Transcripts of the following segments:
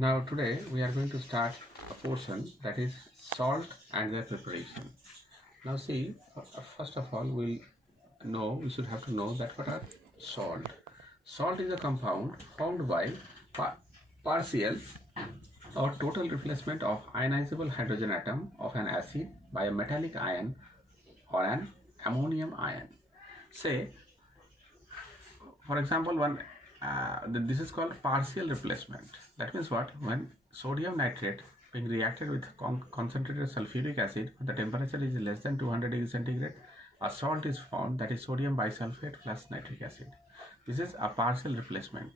Now today we are going to start a portion that is salt and their preparation. Now see, first of all we should have to know that what are salt. Salt is a compound formed by partial or total replacement of ionizable hydrogen atom of an acid by a metallic ion or an ammonium ion. Say, for example, this is called partial replacement. That means what? When sodium nitrate being reacted with concentrated sulfuric acid, when the temperature is less than 200 degrees centigrade, a salt is formed, that is sodium bisulfate plus nitric acid. This is a partial replacement.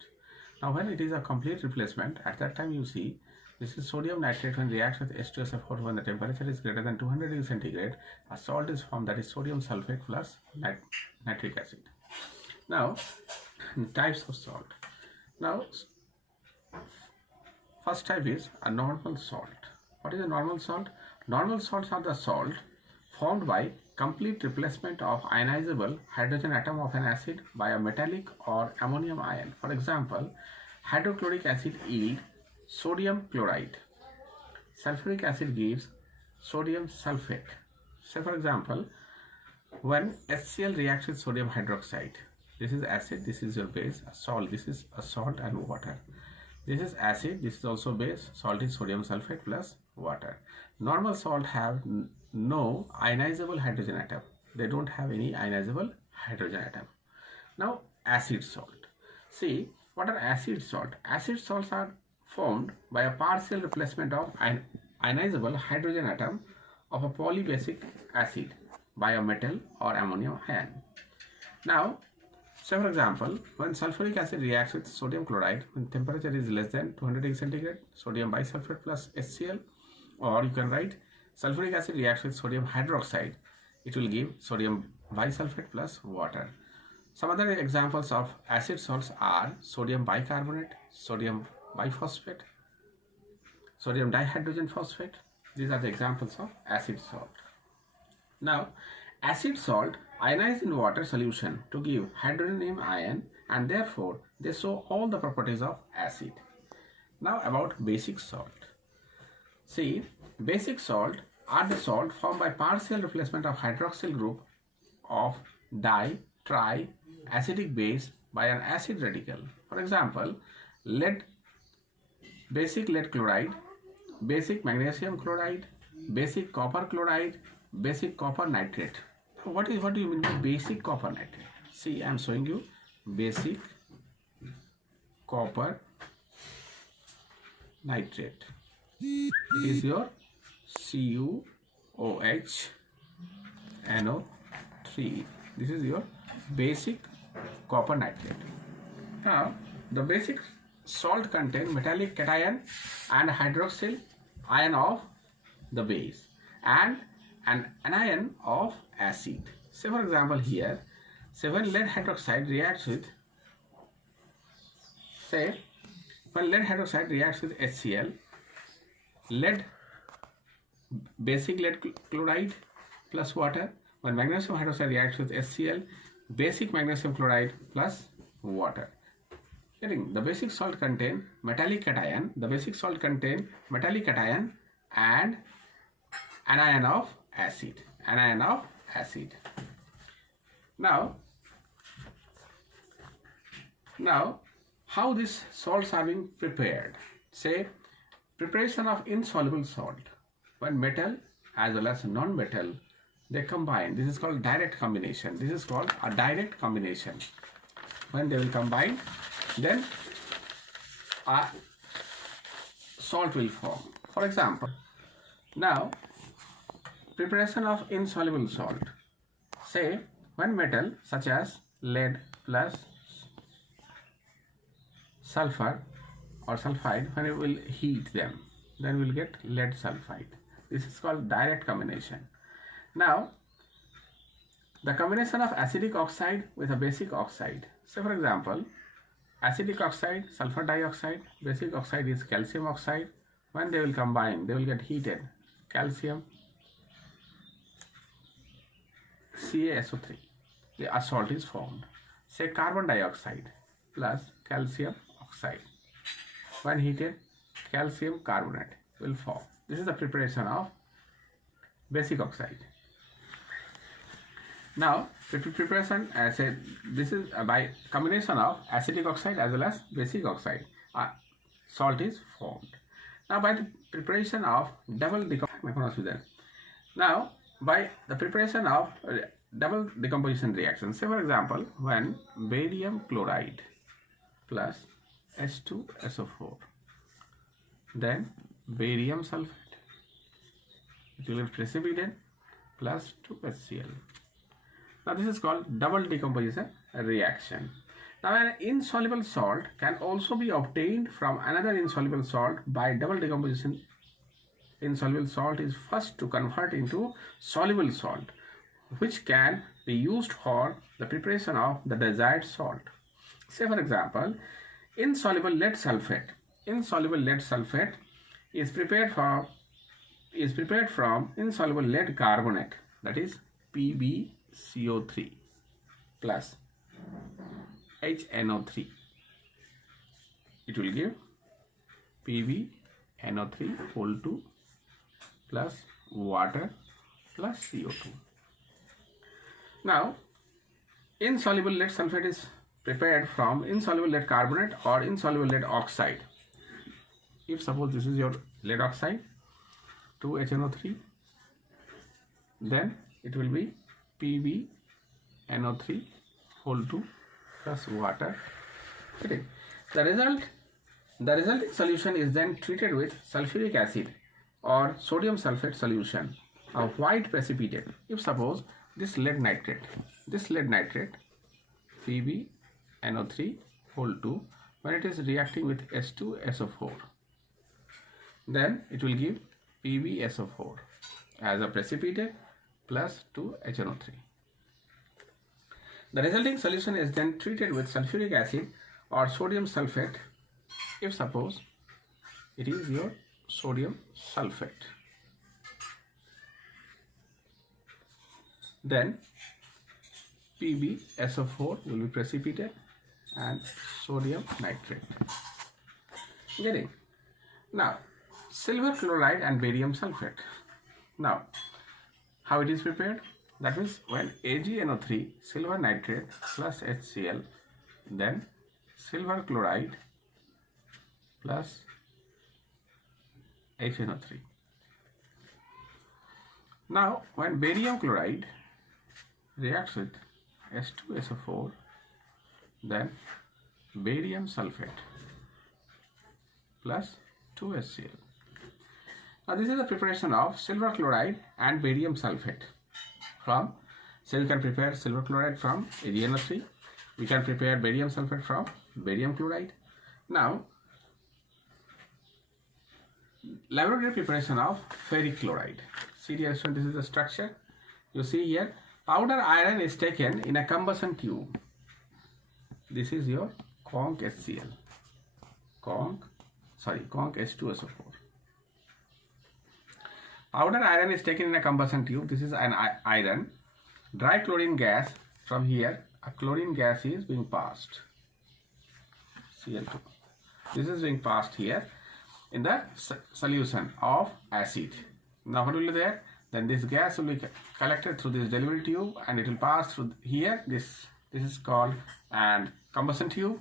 Now when it is a complete replacement, at that time you see this is sodium nitrate when reacts with H2SO4 when the temperature is greater than 200 degrees centigrade, a salt is formed, that is sodium sulfate plus nitric acid. Now types of salt. Now first type is a normal salt. What is a normal salt? Normal salts are the salt formed by complete replacement of ionizable hydrogen atom of an acid by a metallic or ammonium ion. For example, hydrochloric acid yield sodium chloride. Sulfuric acid gives sodium sulfate. Say for example, when HCl reacts with sodium hydroxide, this is acid, this is your base, salt, this is a salt and water. This is acid, this is also base, salt is sodium sulfate plus water. Normal salt have no ionizable hydrogen atom. They don't have any ionizable hydrogen atom. Now acid salt. See, what are acid salt? Acid salts are formed by a partial replacement of ionizable hydrogen atom of a polybasic acid by a metal or ammonium ion. Now, say for example, when sulfuric acid reacts with sodium chloride, when temperature is less than 200 degrees centigrade, sodium bisulfate plus HCl, or you can write sulfuric acid reacts with sodium hydroxide, it will give sodium bisulfate plus water. Some other examples of acid salts are sodium bicarbonate, sodium biphosphate, sodium dihydrogen phosphate. These are the examples of acid salt. Now, acid salt ionize in water solution to give hydronium ion, and therefore they show all the properties of acid. Now about basic salt. See, basic salt are the salt formed by partial replacement of hydroxyl group of tri-acidic base by an acid radical. For example, basic lead chloride, basic magnesium chloride, basic copper chloride, basic copper nitrate. What do you mean by basic copper nitrate? See, I am showing you basic copper nitrate. It is your CuOH-NO3. This is your basic copper nitrate. Now, the basic salt contain metallic cation and hydroxyl ion of the base and an anion of acid. Say for example here, say when lead hydroxide reacts with, HCl, basic lead chloride plus water. When magnesium hydroxide reacts with HCl, basic magnesium chloride plus water. The basic salt contain metallic cation. The basic salt contain metallic cation and anion of acid. Now how these salts are being prepared? Say, preparation of insoluble salt. When metal as well as non-metal, they combine. This is called direct combination. This is called a direct combination. When they will combine, then a salt will form. For example, now preparation of insoluble salt. Say, when metal such as lead plus sulfur or sulfide, when it will heat them, then we will get lead sulfide. This is called direct combination. Now, the combination of acidic oxide with a basic oxide. Say for example, acidic oxide, sulfur dioxide, basic oxide is calcium oxide. When they will combine, they will get heated. Calcium CaSO3, a salt is formed. Say carbon dioxide plus calcium oxide. When heated, calcium carbonate will form. This is the preparation of basic oxide. Now, preparation, this is by combination of acidic oxide as well as basic oxide, salt is formed. Now, by the preparation of double decomposition. Now, by the preparation of double decomposition reaction, say for example, when barium chloride plus H2SO4, then barium sulfate, it will be precipitated plus 2HCl. Now this is called double decomposition reaction. Now an insoluble salt can also be obtained from another insoluble salt by double decomposition. Insoluble salt is first to convert into soluble salt, which can be used for the preparation of the desired salt. Say for example, insoluble lead sulfate. Insoluble lead sulfate is prepared from insoluble lead carbonate, that is PbCO3 plus HNO3. It will give PbNO3 whole 2 plus water plus CO2. Now, insoluble lead sulfate is prepared from insoluble lead carbonate or insoluble lead oxide. If suppose this is your lead oxide, 2HNO3, then it will be PbNO3 whole 2 plus water. Okay. The resulting solution is then treated with sulfuric acid or sodium sulfate solution, a white precipitate. If suppose this lead nitrate PbNO3 whole 2, when it is reacting with H2SO4, then it will give PbSO4 as a precipitate plus 2HNO3. The resulting solution is then treated with sulfuric acid or sodium sulfate, if suppose it is your sodium sulfate. Then PbSO4 will be precipitate and sodium nitrate. Getting? Now, silver chloride and barium sulfate. Now, how it is prepared? That means when AgNO3 silver nitrate plus HCl, then silver chloride plus HNO3. Now, when barium chloride reacts with H2SO4, then barium sulfate plus 2HCl. Now this is the preparation of silver chloride and barium sulfate from, so you can prepare silver chloride from AgNO3, we can prepare barium sulfate from barium chloride. Now, laboratory preparation of ferric chloride. See dear student, this is the structure. You see here, powder iron is taken in a combustion tube. This is your conc HCl, conc H2SO4. Powder iron is taken in a combustion tube. This is an iron. Dry chlorine gas, from here a chlorine gas is being passed, Cl2. This is being passed here in the solution of acid. Now what will be there? Then this gas will be collected through this delivery tube and it will pass through here. This is called and combustion tube,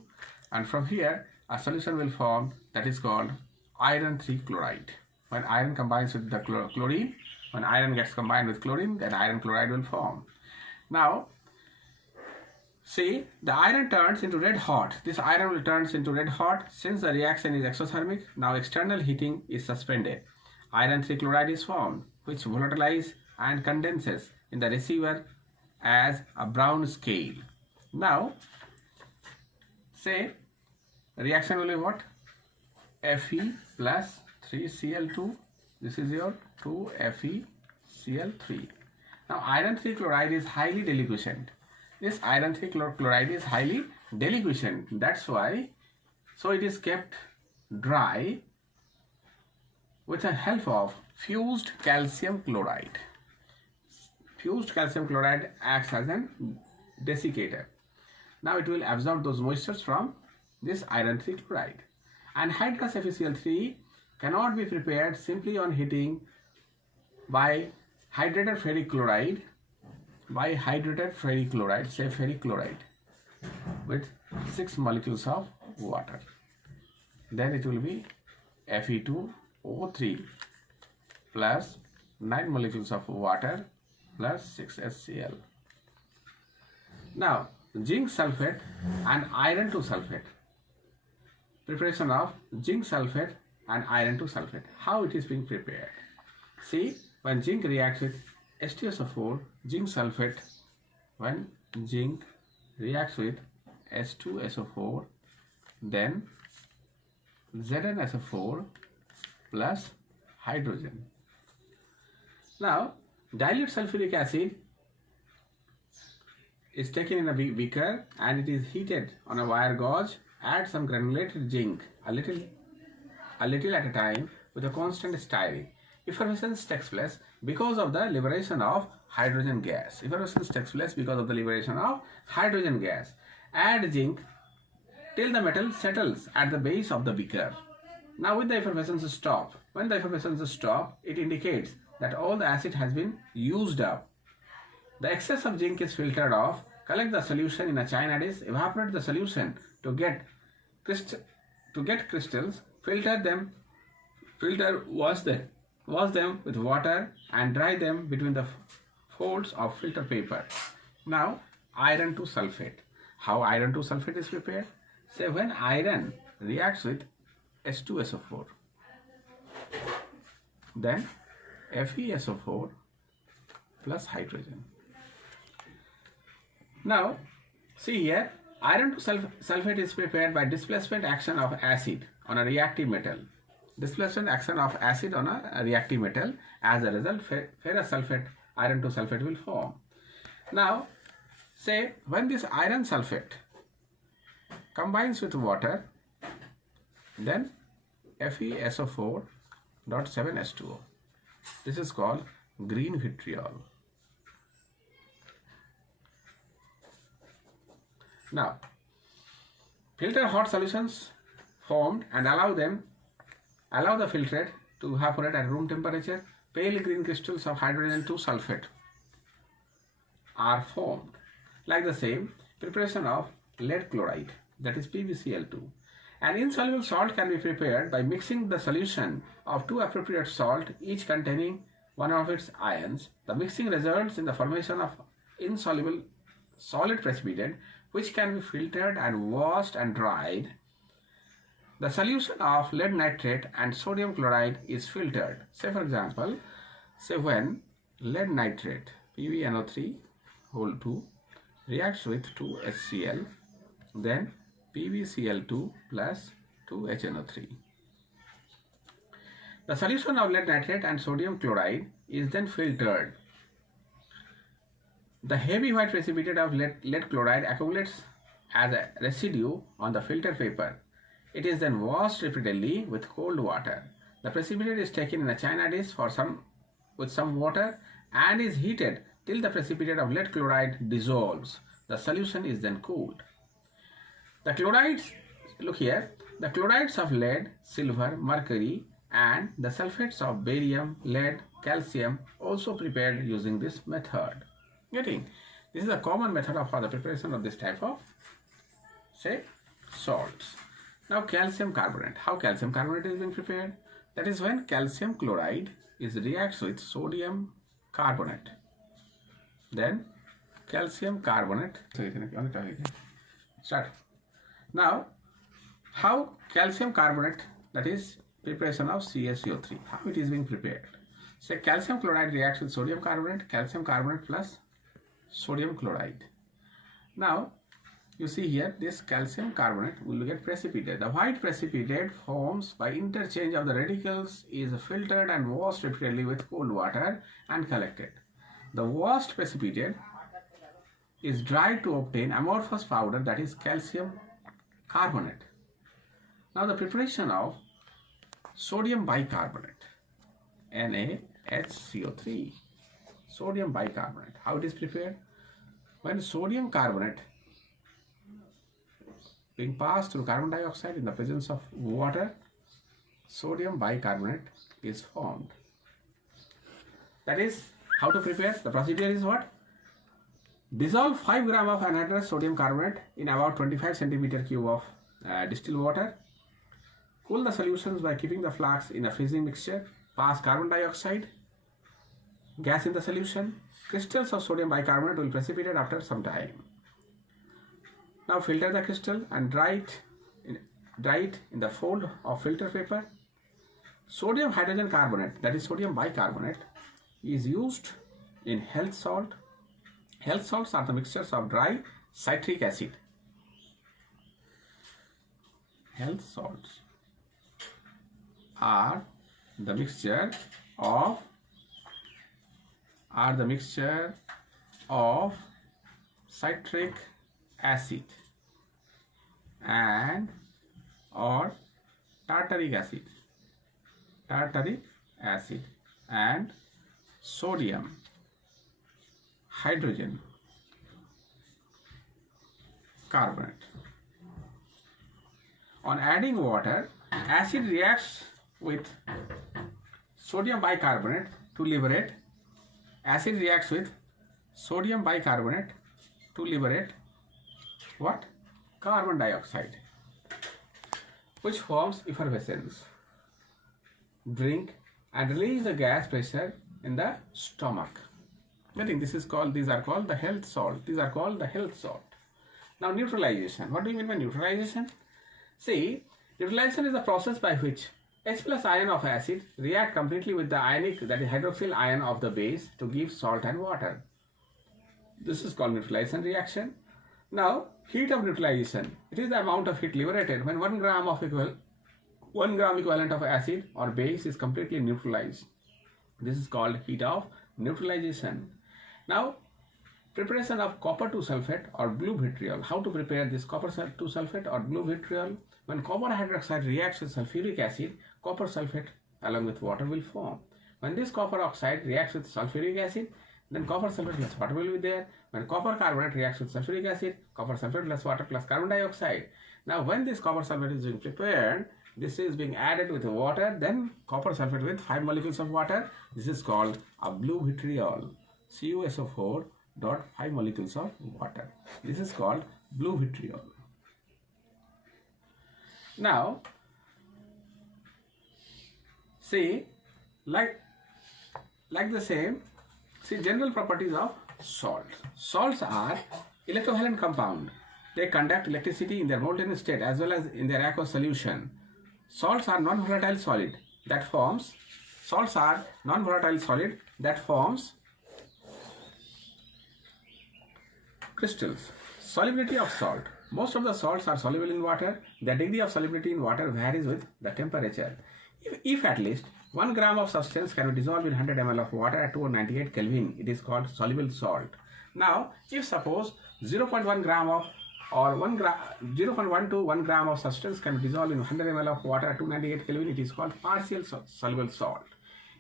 and from here a solution will form that is called iron 3 chloride. When iron combines with the chlorine, when iron gets combined with chlorine, then iron chloride will form. Now, see, the iron turns into red hot. This iron will turns into red hot since the reaction is exothermic. Now external heating is suspended. Iron 3 chloride is formed, which volatilizes and condenses in the receiver as a brown scale. Now, say, reaction will be what? Fe plus 3Cl2. This is your 2FeCl3. Now, iron 3 chloride is highly deliquescent. This iron 3 chloride is highly deliquescent. That's why, so it is kept dry with the help of fused calcium chloride. Fused calcium chloride acts as a desiccator. Now it will absorb those moistures from this iron 3 chloride. Anhydrous FeCl3 cannot be prepared simply on heating by hydrated ferric chloride, say ferric chloride, with 6 molecules of water. Then it will be Fe2O3 plus 9 molecules of water plus 6 HCl. Now, zinc sulfate and iron 2 sulfate. Preparation of zinc sulfate and iron 2 sulfate. How it is being prepared? See, when zinc reacts with H2SO4, zinc sulfate, when zinc reacts with H2SO4, then ZnSO4 plus hydrogen. Now, dilute sulfuric acid is taken in a beaker and it is heated on a wire gauge. Add some granulated zinc, a little at a time, with a constant stirring. Effervescence takes place because of the liberation of hydrogen gas. Add zinc till the metal settles at the base of the beaker. Now with the effervescence stop. When the effervescence stops, it indicates that all the acid has been used up. The excess of zinc is filtered off. Collect the solution in a china dish. Evaporate the solution to get crystals. Wash them with water and dry them between the folds of filter paper. Now, iron 2 sulfate. How iron 2 sulfate is prepared? Say when iron reacts with H2SO4, then FeSO4 plus hydrogen. Now, see here, iron 2 sulfate is prepared by displacement action of acid on a reactive metal. As a result, ferrous sulfate, iron 2 sulfate will form. Now, say when this iron sulfate combines with water, then FeSO4.7H2O. This is called green vitriol. Now, filter hot solutions formed and allow the filtrate to evaporate at room temperature. Pale green crystals of hydrogen 2 sulfate are formed. Like the same, preparation of lead chloride, that is PbCl2. An insoluble salt can be prepared by mixing the solution of 2 appropriate salt, each containing one of its ions. The mixing results in the formation of insoluble solid precipitate, which can be filtered and washed and dried. The solution of lead nitrate and sodium chloride is filtered. Say for example, when lead nitrate PbNO3(2) reacts with 2HCl, then PbCl2 plus 2HNO3. The solution of lead nitrate and sodium chloride is then filtered. The heavy white precipitate of lead chloride accumulates as a residue on the filter paper. It is then washed repeatedly with cold water. The precipitate is taken in a china dish with some water and is heated till the precipitate of lead chloride dissolves. The solution is then cooled. The chlorides, look here, the chlorides of lead, silver, mercury, and the sulfates of barium, lead, calcium also prepared using this method. Getting? This is a common method for the preparation of this type of, say, salts. Now, calcium carbonate. How calcium carbonate is being prepared? That is when calcium chloride reacts with sodium carbonate. Then calcium carbonate. Start. Now, how calcium carbonate, that is preparation of CaCO3, how it is being prepared? Say calcium chloride reacts with sodium carbonate plus sodium chloride. Now, you see here, this calcium carbonate will get precipitate. The white precipitate forms by interchange of the radicals is filtered and washed repeatedly with cold water and collected. The washed precipitate is dried to obtain amorphous powder, that is calcium carbonate. Now the preparation of sodium bicarbonate, NaHCO3. Sodium bicarbonate. How it is prepared? When sodium carbonate being passed through carbon dioxide in the presence of water, sodium bicarbonate is formed. That is how to prepare. The procedure is what? Dissolve 5 gram of anhydrous sodium carbonate in about 25 centimeter cube of distilled water. Cool the solutions by keeping the flask in a freezing mixture. Pass carbon dioxide gas in the solution. Crystals of sodium bicarbonate will precipitate after some time. Now filter the crystal and dry it in the fold of filter paper. Sodium hydrogen carbonate, that is sodium bicarbonate, is used in health salt. Health salts are the mixtures of dry citric acid. Health salts are the mixture of citric acid and or tartaric acid and sodium hydrogen carbonate. On adding water, acid reacts with sodium bicarbonate to liberate. Acid reacts with sodium bicarbonate to liberate what? Carbon dioxide, which forms effervescence. Drink and release the gas pressure in the stomach. I think these are called the health salt. These are called the health salt. Now neutralization. What do you mean by neutralization? See, neutralization is the process by which H plus ion of acid react completely with the ionic, that is hydroxyl ion of the base, to give salt and water. This is called neutralization reaction. Now, heat of neutralization. It is the amount of heat liberated when 1 gram equivalent of acid or base is completely neutralized. This is called heat of neutralization. Now, preparation of copper 2 sulfate or blue vitriol. How to prepare this copper 2 sulfate or blue vitriol? When copper hydroxide reacts with sulfuric acid, copper sulfate along with water will form. When this copper oxide reacts with sulfuric acid, then copper sulfate plus water will be there. When copper carbonate reacts with sulfuric acid, copper sulfate plus water plus carbon dioxide. Now when this copper sulfate is being prepared, this is being added with water, then copper sulfate with 5 molecules of water. This is called a blue vitriol. CuSO4 dot 5 molecules of water. This is called blue vitriol. Now, see, like the same, see general properties of salt. Salts are electrovalent compound. They conduct electricity in their molten state as well as in their aqueous solution. Salts are non-volatile solid that forms crystals. Solubility of salt. Most of the salts are soluble in water. The degree of solubility in water varies with the temperature. If at least 1 gram of substance can be dissolved in 100 ml of water at 298 Kelvin, it is called soluble salt. Now, if suppose 0.1 gram of or 0.1 to 1 gram of substance can be dissolved in 100 ml of water at 298 Kelvin, it is called partial soluble salt.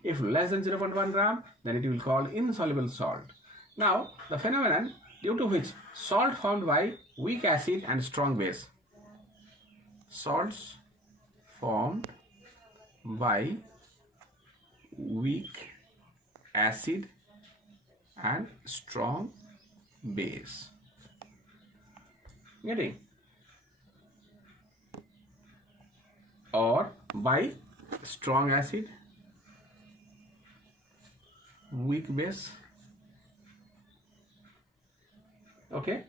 If less than 0.1 gram, then it will be called insoluble salt. Now, the phenomenon due to which salt formed by weak acid and strong base. Salts formed by weak acid and strong base. Getting? Or by strong acid, weak base. Okay,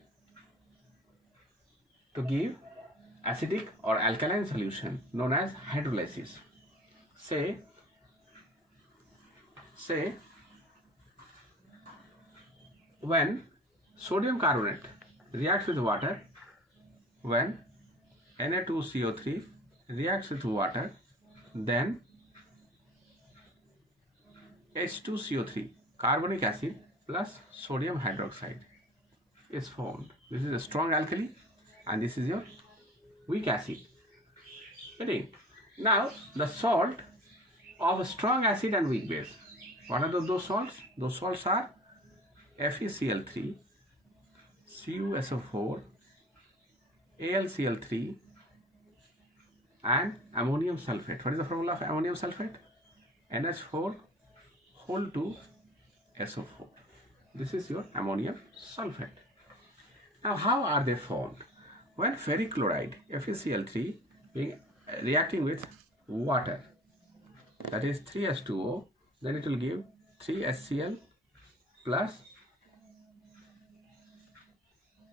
to give acidic or alkaline solution known as hydrolysis. Say when sodium carbonate reacts with water, when Na2CO3 reacts with water, then H2CO3, carbonic acid plus sodium hydroxide is formed. This is a strong alkali and this is your weak acid. Okay. Now the salt of a strong acid and weak base. What are those salts? Those salts are FeCl3, CuSO4, AlCl3 and ammonium sulfate. What is the formula of ammonium sulfate? NH4 whole 2 SO4. This is your ammonium sulfate. Now, how are they formed? When ferric chloride, FeCl3, reacting with water, that is 3H2O, then it will give 3HCl plus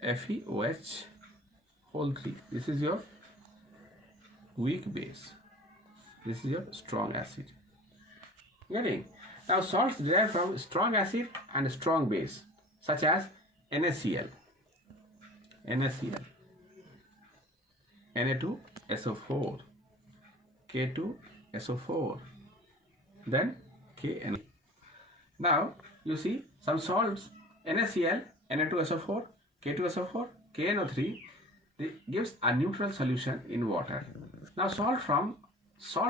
FeOH whole 3. This is your weak base. This is your strong acid. Getting? Now, salts derived from strong acid and strong base, such as NaCl, Na2SO4, K2SO4, then Kn. Now, you see some salts, NaCl, Na2SO4, K2SO4, KNO3, gives a neutral solution in water. Now, salt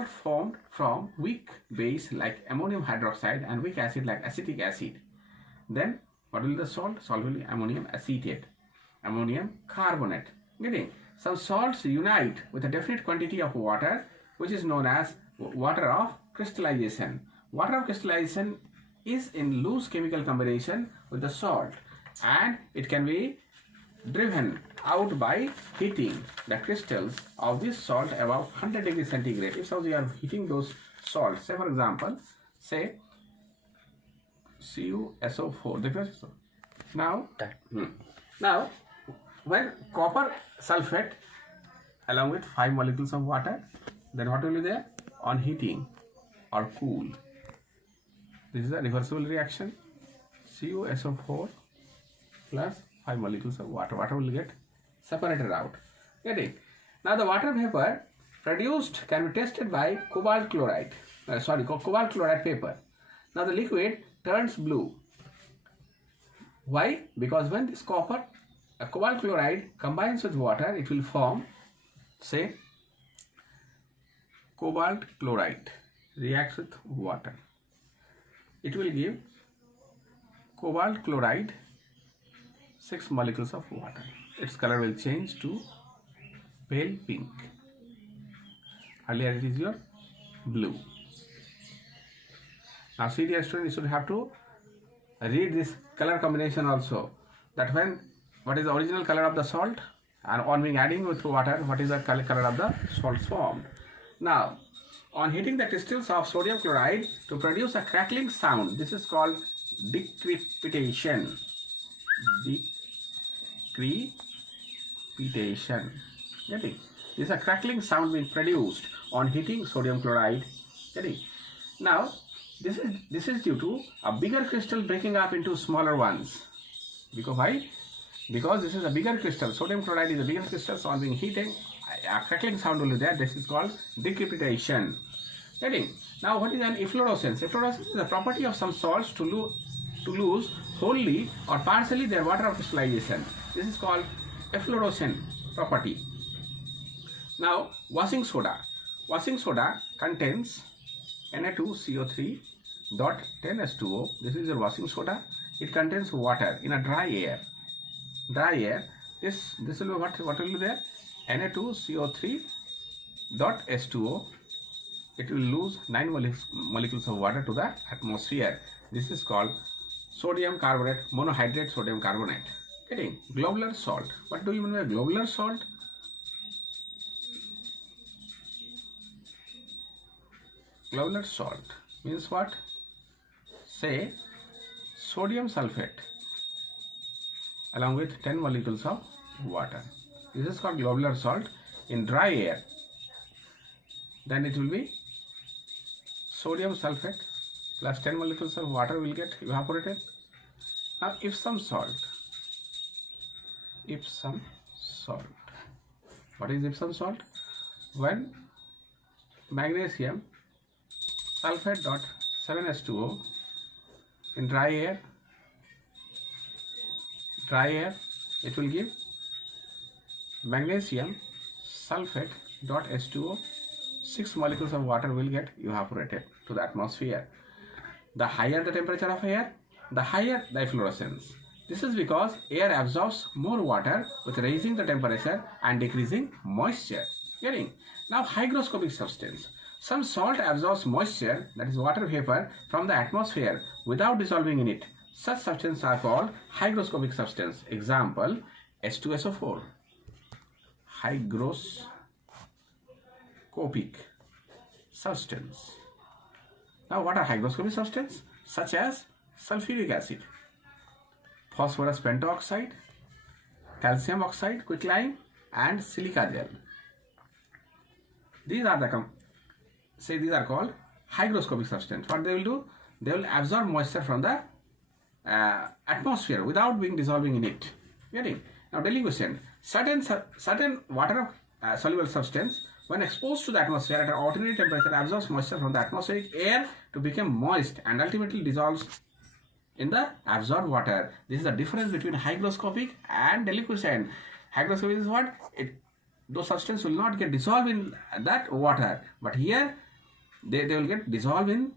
formed from weak base like ammonium hydroxide and weak acid like acetic acid. Then what will be the salt? Salt will be ammonium acetate, ammonium carbonate. Getting? Some salts unite with a definite quantity of water, which is known as water of crystallization. Water of crystallization is in loose chemical combination with the salt, and it can be driven out by heating the crystals of this salt above 100 degrees centigrade. If suppose you are heating those salts, say for example, say CuSO4. Now, when copper sulfate along with 5 molecules of water, then what will be there? On heating or cool, this is a reversible reaction. CuSO4 plus 5 molecules of water. Water will get separated out. Getting? Now, the water vapor produced can be tested by cobalt chloride paper. Now, the liquid turns blue. Why? Because when this cobalt chloride combines with water, it will form, say, cobalt chloride reacts with water. It will give cobalt chloride 6 molecules of water. Its color will change to pale pink. Earlier it is your blue. Now, see, dear student, you should have to read this color combination also. That when what is the original color of the salt, and on being adding with water, what is the color of the salt formed. Now, on heating the crystals of sodium chloride to produce a crackling sound, this is called decrepitation. Getting? This is a crackling sound being produced on heating sodium chloride. Getting? Now, this is due to a bigger crystal breaking up into smaller ones. Because why? Because this is a bigger crystal. Sodium chloride is a bigger crystal, so on being heating, a crackling sound will be there. This is called decrepitation. Getting? Now, what is an efflorescence? Efflorescence is the property of some salts to lose wholly or partially their water of crystallization. This is called efflorescent property. Now, washing soda. Washing soda contains Na2CO3.10H2O. This is your washing soda. It contains water in a dry air. This will be what will be there? Na2CO3.H2O. It will lose 9 molecules of water to the atmosphere. This is called sodium carbonate, monohydrate sodium carbonate. Getting? Globular salt. What do you mean by globular salt? Globular salt means what? Say sodium sulfate along with 10 molecules of water. This is called globular salt in dry air. Then it will be sodium sulfate plus 10 molecules of water will get evaporated. Now, Epsom salt. What is Epsom salt? When magnesium sulfate dot 7H2O in dry air, it will give magnesium sulfate dot H2O. 6 molecules of water will get evaporated to the atmosphere. The higher the temperature of air, the higher the efflorescence. This is because air absorbs more water with raising the temperature and decreasing moisture. Getting? Now hygroscopic substance. Some salt absorbs moisture, that is water vapor, from the atmosphere without dissolving in it. Such substances are called hygroscopic substance. Example, H2SO4. Hygroscopic substance. Now what are hygroscopic substances? Such as sulfuric acid, phosphorus pentoxide, calcium oxide, quicklime, and silica gel. These are these are called hygroscopic substance. What they will do? They will absorb moisture from the atmosphere without being dissolving in it. Getting? Now daily question. Certain water soluble substance, when exposed to the atmosphere at an ordinary temperature, absorbs moisture from the atmospheric air to become moist and ultimately dissolves in the absorbed water. This is the difference between hygroscopic and deliquescent. Hygroscopic is what? Those substances will not get dissolved in that water, but here they will get dissolved in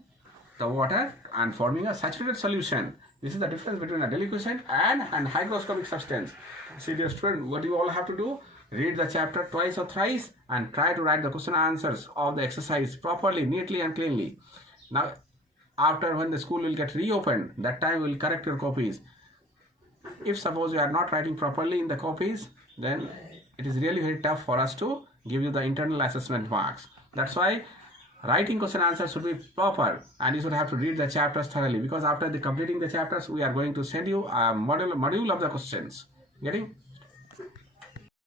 the water and forming a saturated solution. This is the difference between a deliquescent and hygroscopic substance. See, dear student, what you all have to do? Read the chapter twice or thrice and try to write the question answers of the exercise properly, neatly and cleanly. Now, after when the school will get reopened, that time we will correct your copies. If suppose you are not writing properly in the copies, then it is really very tough for us to give you the internal assessment marks. That's why writing question answers should be proper, and you should have to read the chapters thoroughly, because after completing the chapters, we are going to send you a module of the questions. Getting?